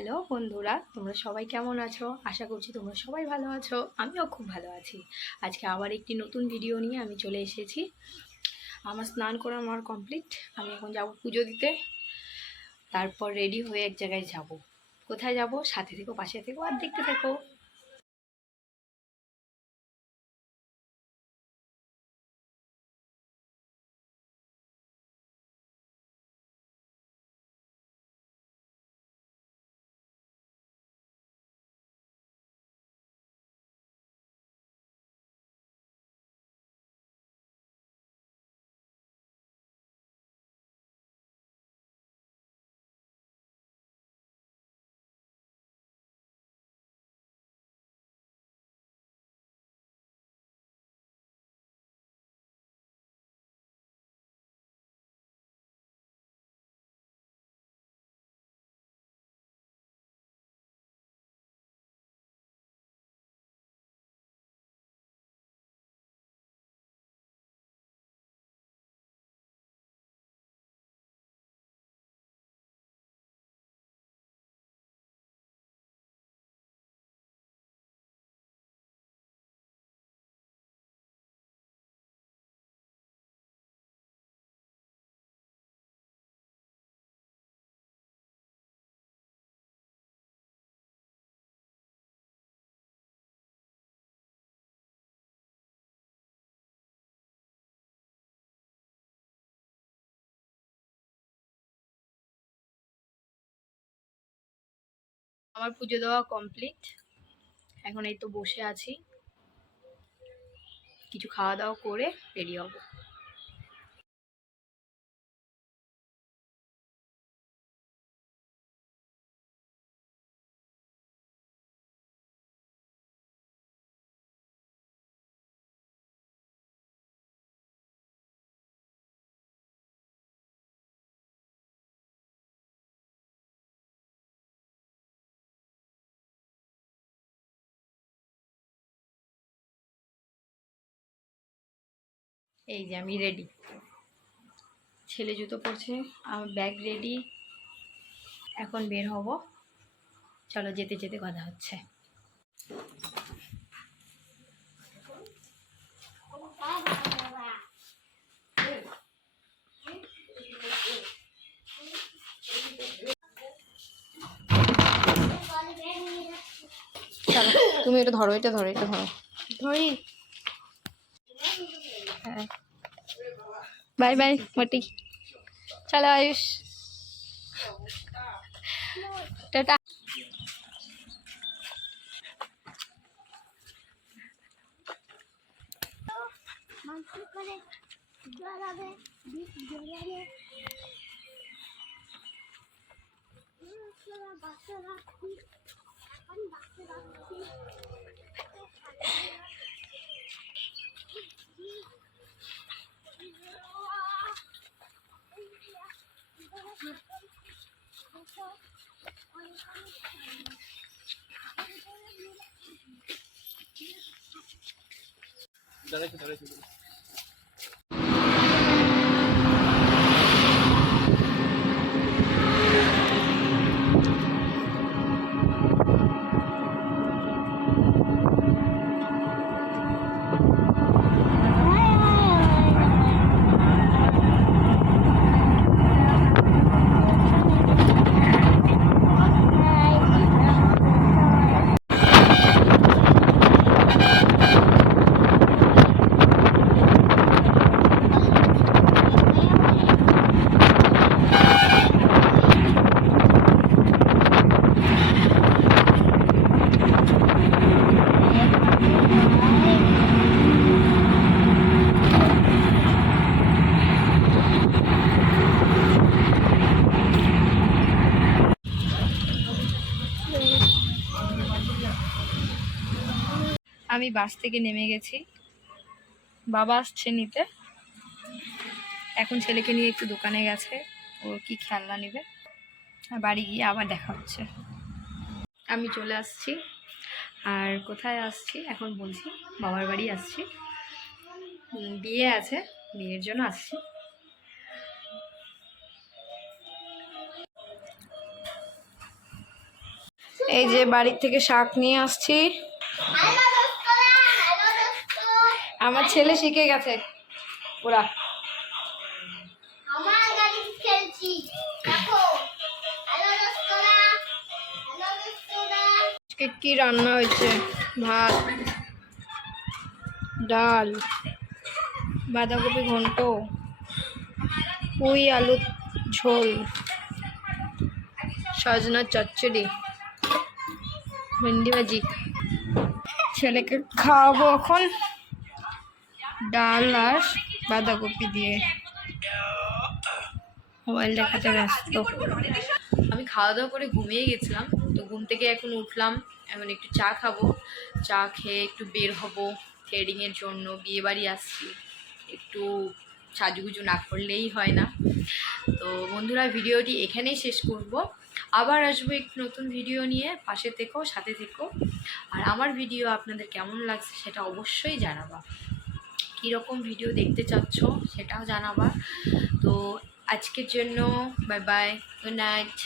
Hello বন্ধুরা, তোমরা সবাই কেমন আছো? আশা করছি তোমরা সবাই ভালো আছো। আমিও খুব ভালো আছি। আজকে আবার একটি নতুন ভিডিও নিয়ে আমি চলে এসেছি। আমার স্নান করা আমার কমপ্লিট। আমি এখন যাব পুজো দিতে। তারপর রেডি হয়ে এক জায়গায় যাব। কোথায় যাব? সাথে থেকো, পাশে থেকো আর দেখতে থেকো। আমার পুজো দেওয়া কমপ্লিট। এখন এই তো বসে আছি, কিছু খাওয়া দাওয়া করে রেডি হব। এই যে আমি রেডি, ছেলে জুতো পরছে, আমার ব্যাগ রেডি। এখন বের হব। চলো, যেতে যেতে কথা হচ্ছে। চলো, তুমি এটা ধরো, এটা ধরো, এটা ধরো। ধরি। হ্যাঁ, বাই বাই মটি। চলো আয়ুষ, টাটা। আমি বাস থেকে নেমে গেছি, বাবা আসছে নিতে। এখন ছেলেকে নিয়ে একটু দোকানে গেছে, ও কি খেলনা নেবে। আর বাড়ি গিয়ে আবার দেখা হচ্ছে। আমি চলে আসছি। আর কোথায় আসছি এখন বলছি, বাবার বাড়ি আসছি। বিয়ে আছে, বিয়ের জন্য আসছি। এই যে বাড়ির থেকে শাক নিয়ে আসছি। আমার ছেলে শিখে গেছে পুরা। আজকে কি রান্না হয়েছে? ভাত, ডাল, বাঁধাকপি ঘন্ট, পুঁই আলু ঝোল, সজনা চচ্চড়ি, ভেন্ডি ভাজি। ছেলেকে খাওয়াবো এখন ডাল আর বাঁধাকপি দিয়ে। মোবাইল দেখাতে ব্যস্ত। আমি খাওয়া দাওয়া করে ঘুমিয়ে গেছিলাম, তো ঘুম থেকে এখন উঠলাম। এখন একটু চা খাবো, চা খেয়ে একটু বের হব থ্রেডিংয়ের জন্য। বিয়ে বাড়ি আসছি, একটু সাজুগুজু না করলেই হয় না। তো বন্ধুরা, ভিডিওটি এখানেই শেষ করব। আবার আসবো একটু নতুন ভিডিও নিয়ে। পাশে থেকো, সাথে থেকো। আর আমার ভিডিও আপনাদের কেমন লাগছে সেটা অবশ্যই জানাবা। কীরকম ভিডিও দেখতে চাচ্ছ সেটাও জানাবা। তো আজকের জন্য বাই বাই, গুড নাইট।